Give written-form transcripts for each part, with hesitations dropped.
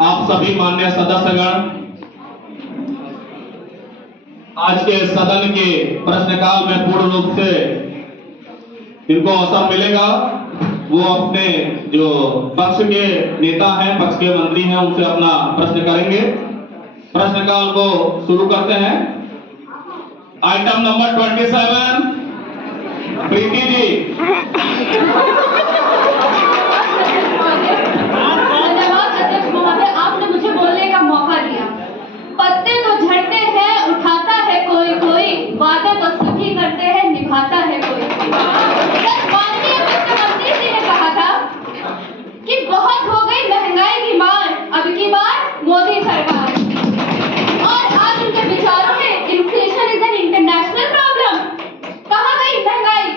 आप सभी माननीय सदस्यगण, आज के सदन के प्रश्नकाल में पूर्ण रूप से इनको अवसर मिलेगा, वो अपने जो पक्ष के नेता हैं, पक्ष के मंत्री हैं, उनसे अपना प्रश्न करेंगे। प्रश्नकाल को शुरू करते हैं। Item number 27, Preeti ji. धन्यवाद अध्यक्ष महोदय, आपने मुझे बोलने का मौका दिया। पत्ते तो झड़ते हैं, उठाता है कोई कोई, वादे तो सभी करते हैं, निभाता है कोई कोई। माननीय वित्त मंत्री जी ने कहा था कि बहुत हो गई महंगाई की मार, अब की बार मोदी सरकार। और आज उनके विचारों में inflation is an international problem. कहाँ गई महंगाई?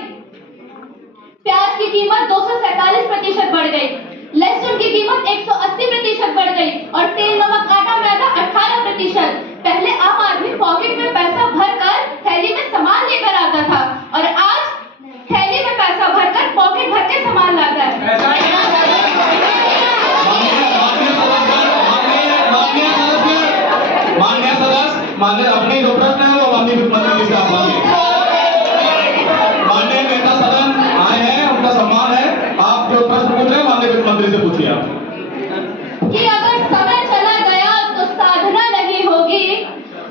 प्याज की कीमत 247% बढ़ गई, लहसुन की कीमत 180% बढ़ गई और तेल नमक आटा मैदा 18%। पहले आम आदमी पॉकेट में पैसा भरकर थैली में सामान लेकर आता था और आज थैली में पैसा भरकर पॉकेट भर के सामान लाता है। माननीय सदस्य, माननीय अपने जो प्रश्न है वो माननीय वित्त मंत्री जी से आप मांगे। माननीय नेता सदन आए हैं, उनका सम्मान है। आप जो प्रश्न पूछ रहे हैं माननीय वित्त मंत्री से पूछिए आप। कि अगर समय चला गया तो साधना नहीं होगी,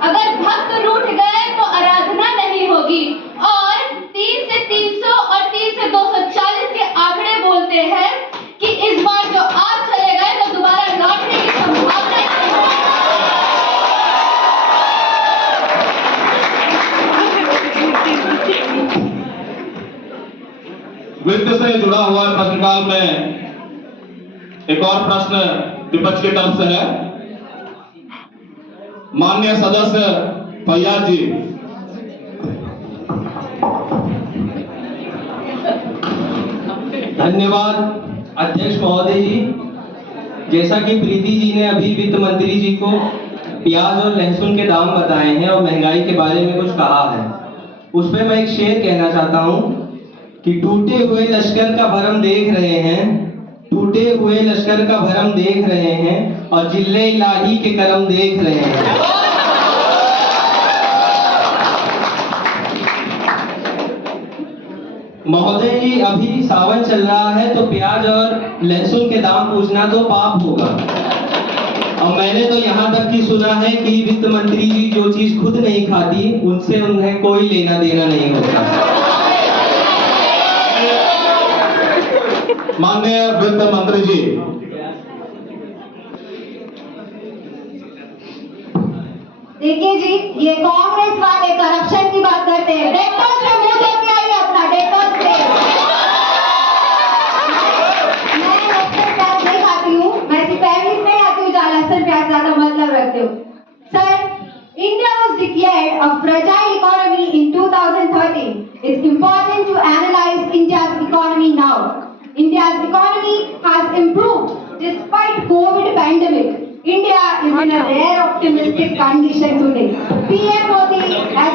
अगर भक्त रूठ गए तो आराधना नहीं होगी। और 3 से 300 और 3 से 240 के आंकड़े बोलते हैं कि इस बार जो आज चले गए वो दोबारा लौटने की संभावना नहीं है। वित्त से जुड़ा हुआ प्रश्नकाल में एक और प्रश्न विपक्ष की तरफ से है। माननीय सदस्य फैयाज जी। धन्यवाद अध्यक्ष महोदय जी। जैसा कि प्रीति जी ने अभी वित्त मंत्री जी को प्याज और लहसुन के दाम बताए हैं और महंगाई के बारे में कुछ कहा है, उस पर मैं एक शेर कहना चाहता हूं कि टूटे हुए लश्कर का भरम देख रहे हैं, टूटे हुए लश्कर का भरम देख रहे हैं और जिल्ले इलाही के करम देख रहे हैं। महोदय जी, अभी सावन चल रहा है तो प्याज और लहसुन के दाम पूछना तो पाप होगा। और मैंने तो यहाँ तक की सुना है कि वित्त मंत्री जी जो चीज खुद नहीं खाती उनसे उन्हें कोई लेना देना नहीं होता। माननीय वित्त मंत्री जी। देखिए जी, ये कांग्रेस वाले करप्शन की बात करते हैं। डेटॉल से मुंह धो के आइए अपना, डेटॉल से। मैं लहसुन प्याज नहीं खाती हूँ, मैं सिर्फ फैमिली नहीं आती हूँ जहाँ लहसुन प्याज ज्यादा मतलब रखते हो। Sir, India was declared a fragile economy in 2013. It's important to analyze India's economy now. India's economy has improved despite COVID pandemic. India is in a rare optimistic condition today. PM Modi has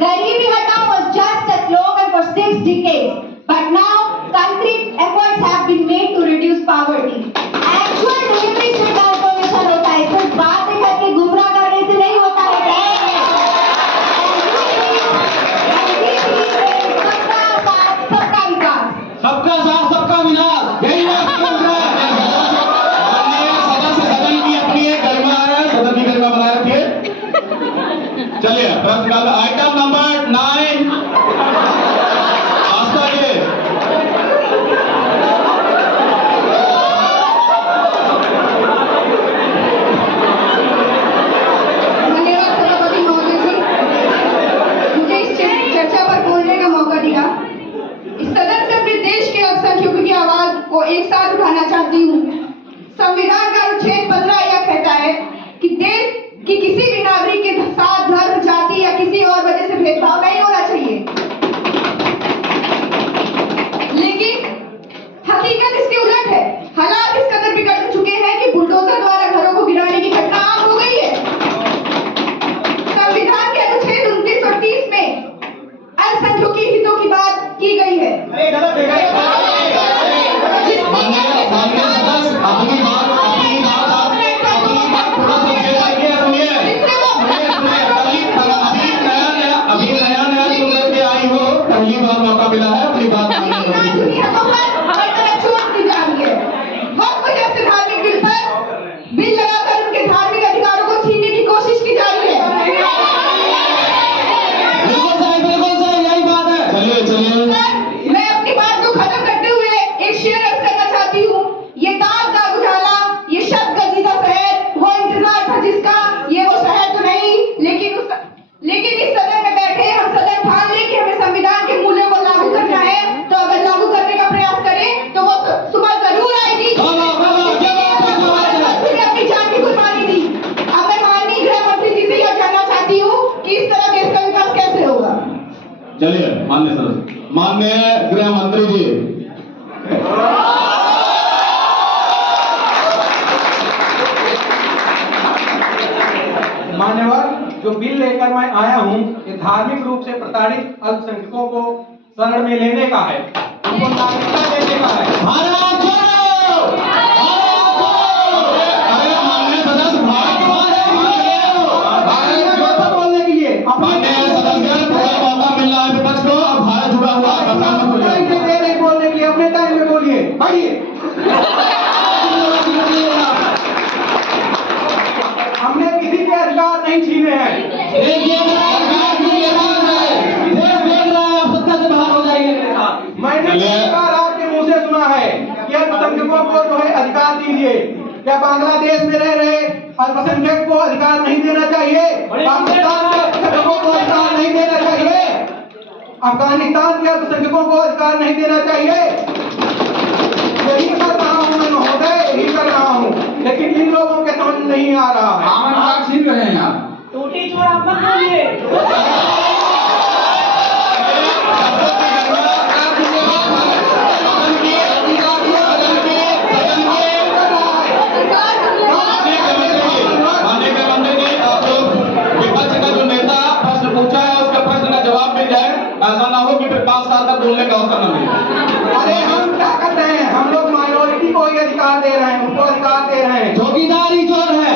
Garibi Hatao was just a slogan for 6 decades, but now concrete efforts have been made to reduce poverty. Actual delivery से transformation होता है, सिर्फ बातें करके गुमराह करने से नहीं होता है। सबका विकास, सबका साथ सबका विनाश, यही बात बोल रहा है। माननीय सदस्य, सदन की अपनी एक गरिमा है, सदन की गरिमा बनाए रखिए। चलिए प्रश्नकाल आइटम नंबर 9, आस्था जी। धन्यवाद सभापति महोदय जी, मुझे इस चर्चा पर बोलने का मौका दिया। इस सदन से अपने देश के अल्पसंख्यकों की आवाज को एक साथ उठाना चाहती हूँ। संविधान का अनुच्छेद 15 यह कहता है कि देश की किसी भी नागरिक के साथ धर्म, जाति या किसी और वजह से भेदभाव नहीं होना चाहिए। लेकिन हकीकत इसके उलट है। हालांकि माननीय गृह मंत्री जी। मान्यवर, जो बिल लेकर मैं आया हूँ ये धार्मिक रूप से प्रताड़ित अल्पसंख्यकों को शरण में लेने का है, उनको नागरिकता देने का है। भारत छोड़ो! भारत छोड़ो! अरे माननीय सदस्य, भारत भारत बोलने के लिए माननीय सदस्य, थोड़ा मौका मिल रहा है विपक्ष को। अब भारत जुड़ा हुआ है, प्रधान मत टाइम बोलिए। से दे नहीं बोलने के लिए, अपने टाइम में बोलिए। भाइये हमने किसी के अधिकार नहीं छीने हैं। मैंने कई बार आपके मुंह से सुना है कि अल्पसंख्यकों को जो है अधिकार दीजिए। क्या बांग्लादेश में रह रहे अल्पसंख्यक को अधिकार नहीं देना चाहिए? पाकिस्तान के अल्पसंख्यकों को अधिकार नहीं देना चाहिए? अफगानिस्तान के अल्पसंख्यकों को अधिकार नहीं देना चाहिए? यही कर रहा हूँ मैं महोदय, यही कर रहा हूँ, लेकिन इन लोगों के समझ नहीं आ रहा है। आमन कार्ड छीन रहे हैं आप। टूटी छोड़ा मत बोलिए। माननीय गृह मंत्री जी, आप लोग विपक्ष का जो नेता प्रश्न पूछा है उसका प्रश्न का जवाब मिल जाए, ऐसा ना हो कि फिर 5 साल तक बोलने का अवसर न मिले। अरे हम क्या करते हैं? हम लोग माइनॉरिटी को ही अधिकार दे रहे हैं, उनको अधिकार दे रहे हैं। चौकीदारी चोर है।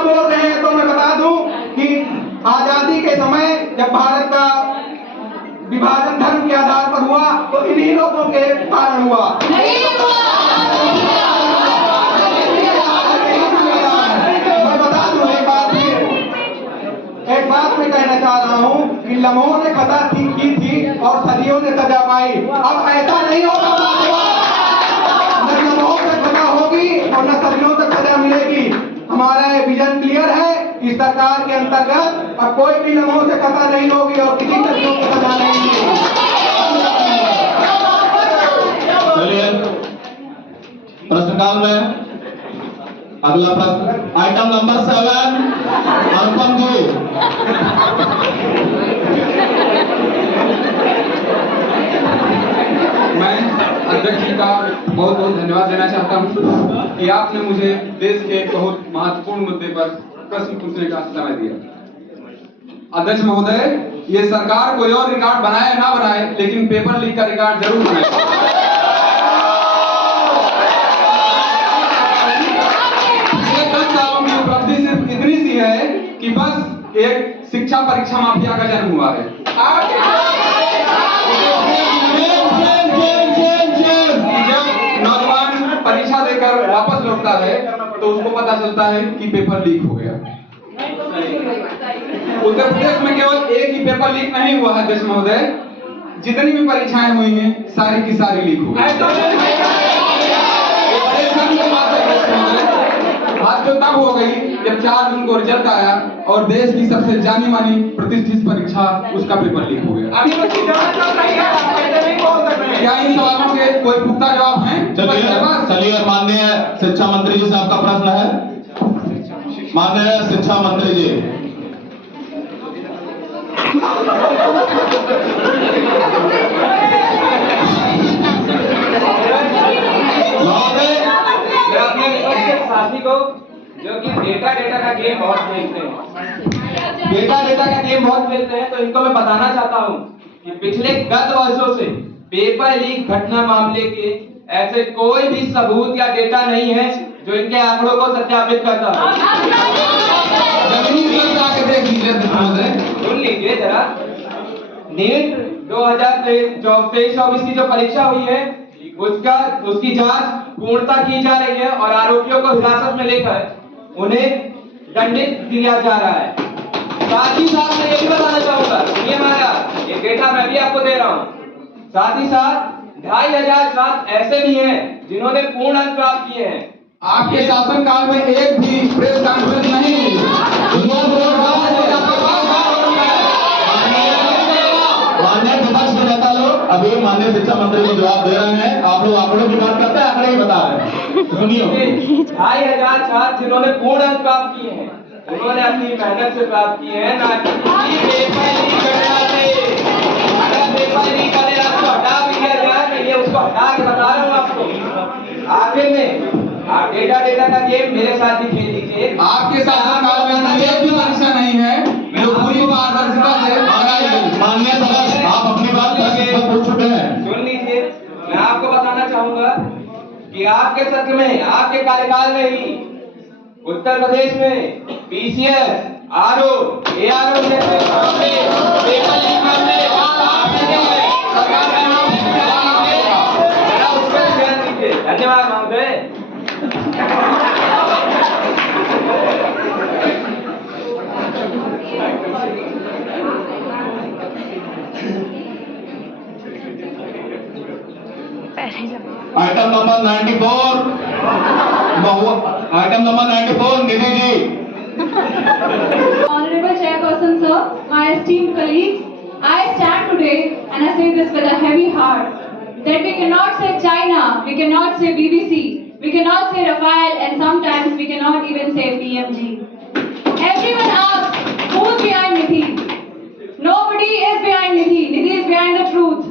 बोल रहे हैं तो मैं बता दूं कि आजादी के समय जब भारत का विभाजन धर्म के आधार पर हुआ तो इन्हीं लोगों के कारण हुआ। मैं बता दूं एक बात मैं कहना चाह रहा हूं कि लम्हों ने खता की थी और सदियों ने सजा पाई। अब ऐसा नहीं होगा, न लम्हों तक सजा होगी और न सदियों तक सजा मिलेगी। हमारा विजन क्लियर है, इस सरकार के अंतर्गत अब कोई भी लम्हों से खता नहीं होगी और किसी सदियों को सजा नहीं मिलेगी। चलिए प्रश्नकाल में अगला प्रश्न आइटम नंबर 7 अनुपम जी। मैं अध्यक्ष जी का बहुत बहुत धन्यवाद देना चाहता हूं कि आपने मुझे देश के एक बहुत महत्वपूर्ण मुद्दे पर प्रश्न पूछने का समय दिया। अध्यक्ष महोदय, ये सरकार कोई और रिकॉर्ड बनाए ना बनाए, लेकिन पेपर लीक का रिकॉर्ड जरूर बनाए। पिछले 10 सालों की उपलब्धि सिर्फ इतनी सी है कि बस एक शिक्षा परीक्षा माफिया का जन्म हुआ है। जब नौजवान परीक्षा देकर वापस लौटता है तो उसको पता चलता है कि पेपर लीक हो गया। उत्तर प्रदेश में केवल एक ही पेपर लीक नहीं हुआ है अध्यक्ष महोदय, जितनी भी परीक्षाएं हुई हैं सारी की सारी लीक हो गई। बात तो तब हो गई जब 4 जून को रिजल्ट आया और देश की सबसे जानी मानी प्रतिष्ठित परीक्षा उसका पेपर लीक हो गया। अभी उसकी जांच चल रही है, आप ऐसे नहीं बोल सकते। क्या इन सवालों के कोई पुख्ता जवाब हैं? चलिए माननीय शिक्षा मंत्री जी से आपका प्रश्न है। माननीय शिक्षा मंत्री जी। मैं अपने साथी को जो कि डेटा का गेम बहुत खेलते हैं, डेटा का गेम बहुत खेलते हैं, तो इनको मैं बताना चाहता हूँ कि पिछले गत वर्षों से पेपर लीक घटना मामले के ऐसे कोई भी सबूत या डेटा नहीं है जो इनके आंकड़ों को सत्यापित करता हो। सुन लीजिए जरा, नीट 2023-24 की जो परीक्षा हुई है उसकी जांच पूर्णता की जा रही है और आरोपियों को हिरासत में लेकर उन्हें दंडित किया जा रहा है। साथ ही साथ मैं ये भी बताना चाहूंगा, ये महाराज ये डेटा मैं भी आपको दे रहा हूँ, साथ ही साथ 2500 छात्र ऐसे भी हैं जिन्होंने पूर्ण अंक प्राप्त किए हैं। आपके शासनकाल में एक भी प्रेस कॉन्फ्रेंस नहीं माननीय विपक्ष के नेता लोग अभी माननीय शिक्षा मंत्री को जवाब दे रहे हैं। आप लोग आंकड़ों की बात करते हैं, आंकड़े ही बता रहे हैं। सुनिए, 2500 छात्र जिन्होंने पूर्ण अंक प्राप्त किए हैं, उन्होंने अपनी मेहनत से प्राप्त किए हैं, ना कि किसी पेपर लीक करने से। अगर पेपर लीक करेगा तो हटा भी दिया जाए, मैं ये उसको हटा के बता रहा हूँ आपको। आखिर में आप डेटा का गेम मेरे साथ ही खेल लीजिए। आपके शासनकाल में एक भी परीक्षा नहीं है जो पूरी पारदर्शिता से कराई गई। माननीय सदस्य, आप अपनी बात पूछ चुके हैं। सुन लीजिए, मैं आपको बताना चाहूंगा कि आपके सत्र में, आपके कार्यकाल में ही उत्तर प्रदेश में पीसीएस, आरओ, एआरओ जैसे मामले, पेपर लीक मामले आपने देखे, सरकार का नाम जरा उस पर ध्यान दीजिए। धन्यवाद महोदय। Item number 94, item number 94, Nidhi ji. Honorable Chairperson, sir, my esteemed colleagues, I stand today and I say this with a heavy heart that we cannot say China, we cannot say BBC, we cannot say Rafael, and sometimes we cannot even say PMG. Everyone asks who's behind Nidhi. Nobody is behind Nidhi. Nidhi is behind the truth.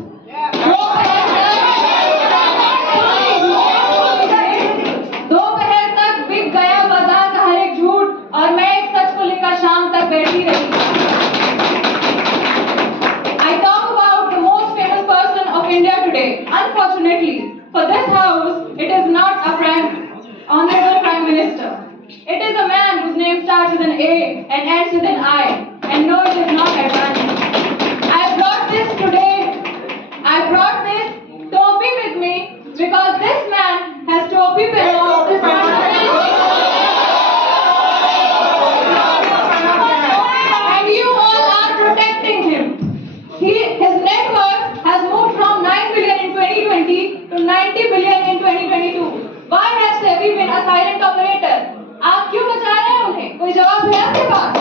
दोपहर तक बिक गया बाजार का हर एक झूठ और मैं एक सच को लेकर शाम तक बैठी रही। I talk about the most famous person of India today. Unfortunately, for this house, it is not a honorable Prime Minister. It is a man whose name starts with an A and ends with an I. And no, it is not Advani. I brought this topi with me because this man has topi below this and you all are protecting him. His net worth has moved from 9 billion in 2020 to 90 billion in 2022. Why has SEBI been a silent operator? आप क्यों बचा रहे हैं उन्हें? कोई जवाब है आपके पास?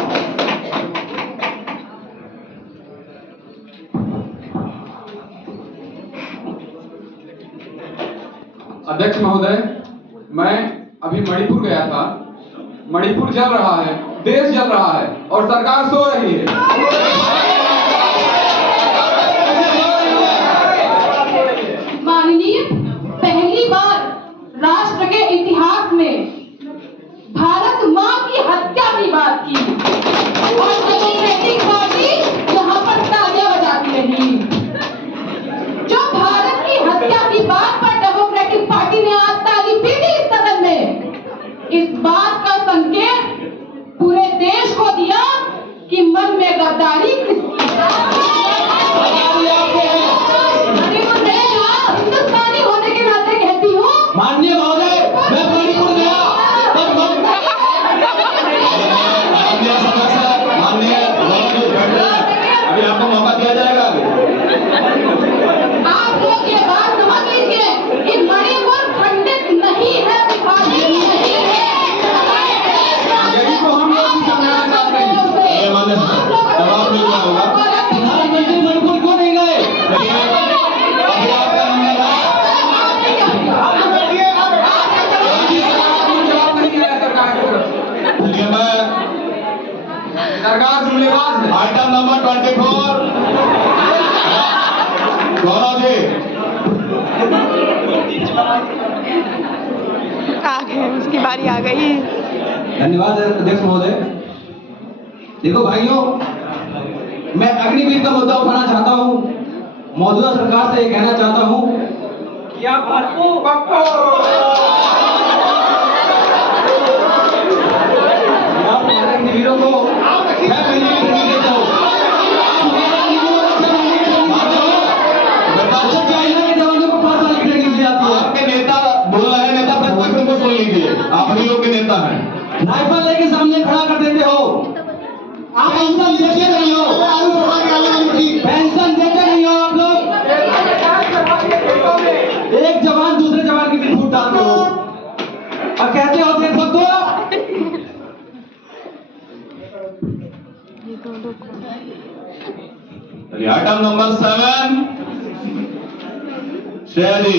अध्यक्ष महोदय, मैं अभी मणिपुर गया था। मणिपुर जल रहा है, देश जल रहा है और सरकार सो रही है। माननीय, पहली बार राष्ट्र के इतिहास में भारत मां की हत्या की बात की और डेमोक्रेटिक पार्टी यहाँ पर तालियां बजाती रही। जो भारत की हत्या की बात पर डेमोक्रेटिक पार्टी ने आज ताली पीटी इस सदन में, इस बात का संकेत पूरे देश को दिया कि मन में गद्दारी किसकी हिंदुस्तानी होने के नाते कहती हूँ। माननीय महोदय, मैं मणिपुर गया पर माननीय अभी आपको मौका दिया जाएगा। आप लोग ये बात समझ लीजिए कि मणिपुर खंडित नहीं है, विभाजित नहीं है। यही तो हम लोग भी समझाना चाहते हैं। ये मान्य जवाब मिल गया होगा। प्रधानमंत्री मणिपुर क्यों नहीं गए? अभी आपका नंबर है। जवाब नहीं आया सरकार की तरफ से। चलिए, मैं सरकार जुमलेबाज है। Item number 24, Gaurav ji. आ गए, उसकी बारी आ गई। धन्यवाद अध्यक्ष महोदय। देखो भाइयों, मैं अग्निवीर का मुद्दा उठाना चाहता हूँ। मौजूदा सरकार से ये कहना चाहता हूँ कि आप हमारे अग्निवीरों को 6 महीने की ट्रेनिंग देते हो। चाइना के जवानों को 5 साल की ट्रेनिंग दी जाती है। आपके नेता बोल रहे नेता प्रतिपक्ष को सुन लीजिए, आप ही लोग के नेता हैं। राइफल लेके सामने खड़ा कर देते हो। आप पेंशन देते नहीं हो, पेंशन देते नहीं हो आप लोग। एक जवान दूसरे जवान की फूट डालते हो और कहते हो देख सकते हो। चलिए, आइटम नंबर 7, श्रेया जी।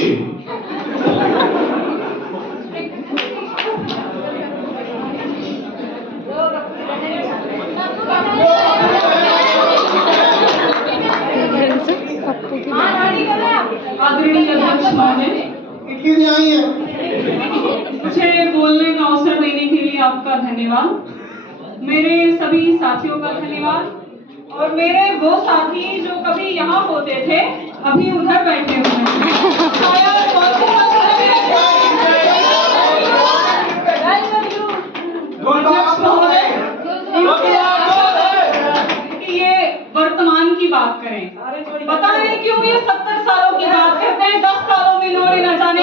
अध्यक्ष महोदय, मुझे बोलने का अवसर देने के लिए आपका धन्यवाद। मेरे सभी साथियों का धन्यवाद और मेरे वो साथी जो कभी यहाँ होते थे अभी उधर बैठे हुए हैं। शायद अध्यक्ष महोदय, कि ये वर्तमान की बात करें, पता नहीं क्यों ये 70 सालों की बात करते हैं, 10 सालों में इन्होंने न जाने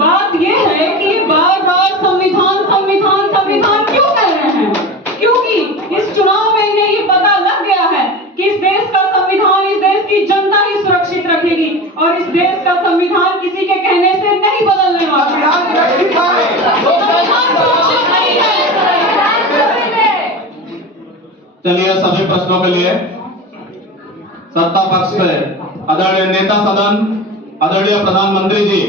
बात ये है कि ये बार बार संविधान संविधान संविधान क्यों कर रहे हैं? क्योंकि इस चुनाव में इन्हें ये पता लग गया है कि इस देश का संविधान इस देश की जनता ही सुरक्षित रखेगी और इस देश का संविधान किसी के कहने से नहीं बदलने वाला। चलिए सभी प्रश्नों के लिए सत्ता पक्ष से आदरणीय नेता सदन, आदरणीय प्रधानमंत्री जी।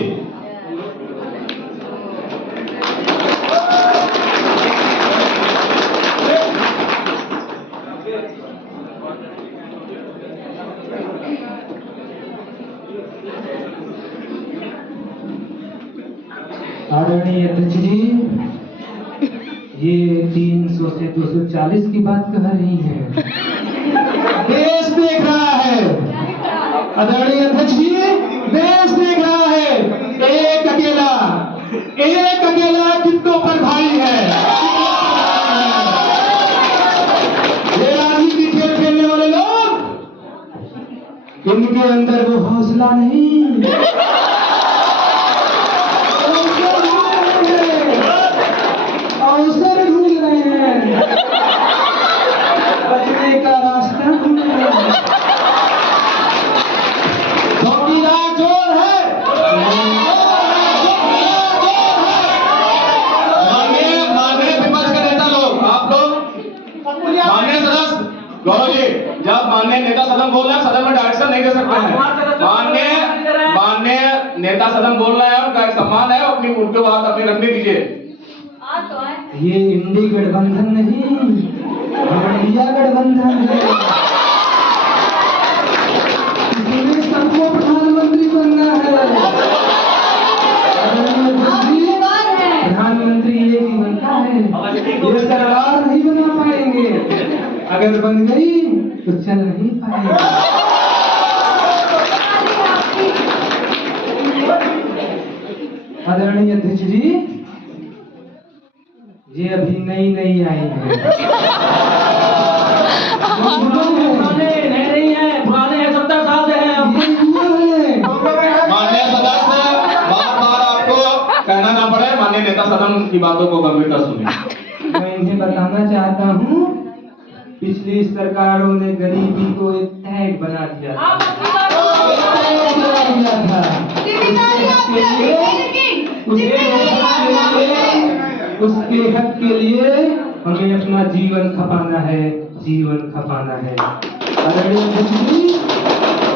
आदरणीय अध्यक्ष जी, ये 300 से 240 की बात कह रही हैं। देश देख रहा है आदरणीय अध्यक्ष जी, देश देख रहा है। एक अकेला कितनों पर भाई है। ये राजनीति खेल खेलने वाले लोग, इनके अंदर वो हौसला नहीं, अवसर ढूंढ रहे हैं, बचने का रास्ता ढूंढ रहे हैं। चौकीदार चोर है, माननीय विपक्ष के नेता लोग, आप लोग माननीय सदस्य गौरव जी, जब माननीय नेता सदन बोल रहे हैं सदन में डायरेक्शन नहीं दे सकते हैं। माननीय नेता सदन बोल रहे हैं, उनका एक सम्मान है, अपनी उनके बात अपनी रखने दीजिए। ये इंडी गठबंधन नहीं, इंडिया गठबंधन है। इसमें सबको प्रधानमंत्री बनना है। प्रधानमंत्री एक ही बनता है, ये सरकार नहीं बना पाएंगे। अगर बन गई तो चल नहीं पाएंगे। आदरणीय अध्यक्ष जी, ये अभी नई आई है। नहीं है, पुराने हैं, 70 साल से हैं। माननीय सदस्य, बार-बार आपको कहना ना पड़े, माननीय नेता सदन की बातों को गंभीरता सुनिए। मैं इन्हें बताना चाहता हूँ, पिछली सरकारों ने गरीबी को एक टैग बना दिया था। उसके हक के लिए हमें अपना जीवन खपाना है, जीवन खपाना है। आदरणीय अध्यक्ष जी,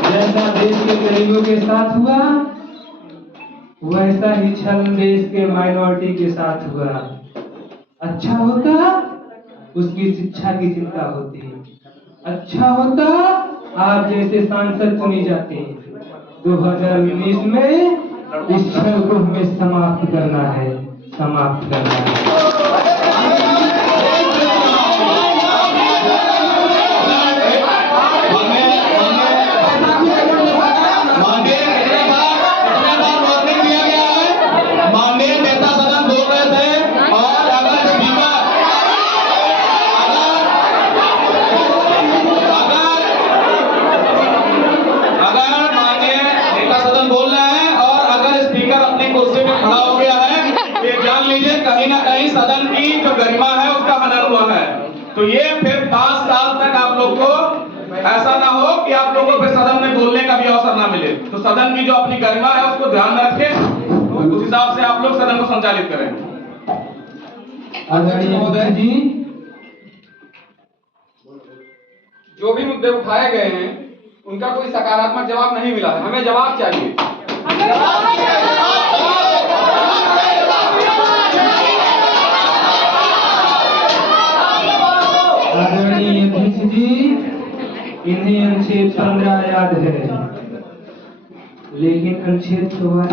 जैसा देश के गरीबों के साथ हुआ, वैसा ही छल देश के माइनॉरिटी के साथ हुआ। अच्छा होता उसकी शिक्षा की चिंता होती, अच्छा होता आप जैसे सांसद चुनी जाते। 2019 में इस छल को हमें समाप्त करना है, समाप्त करना है। माननीय नेता सदन बोल रहे थे और अगर स्पीकर अगर माननीय नेता सदन बोल रहे हैं और अगर स्पीकर अपनी कुर्सी पे खड़ा हो गया है, ये जान लीजिए कहीं ना कहीं सदन की जो गरिमा है उसका हनन हुआ है। तो ये फिर 5 साल तक आप लोग को ऐसा ना हो कि आप लोगों को फिर सदन में बोलने का भी अवसर ना मिले। तो सदन की जो अपनी गरिमा है उसको ध्यान में रखें, उस हिसाब से आप लोग सदन को संचालित करें। आदरणीय महोदय जी, जो भी मुद्दे उठाए गए हैं उनका कोई सकारात्मक जवाब नहीं मिला है, हमें जवाब चाहिए। आदरणीय अध्यक्ष जी, इन्हें अनुच्छेद 15 याद है, लेकिन अनुच्छेद 44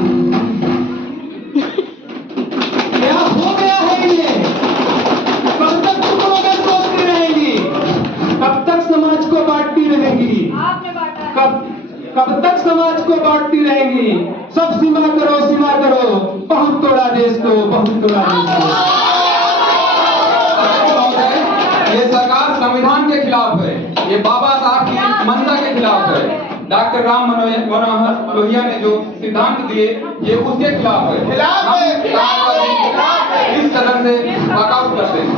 क्या हो गया है इन्हें? कब तक तुम लोग सोचती रहेंगी? कब तक समाज को बांटती रहेंगी? कब तक समाज को बांटती रहेंगी? सब सीमा करो, बहुत तोड़ा देश को, बहुत तोड़ा देश को। ये सरकार संविधान के खिलाफ है, ये बाबा साहब की मंशा के खिलाफ है। डॉक्टर राम मनोहर लोहिया ने जो सिद्धांत दिए ये उसके खिलाफ है। हम इस सदन से वॉकआउट करते हैं।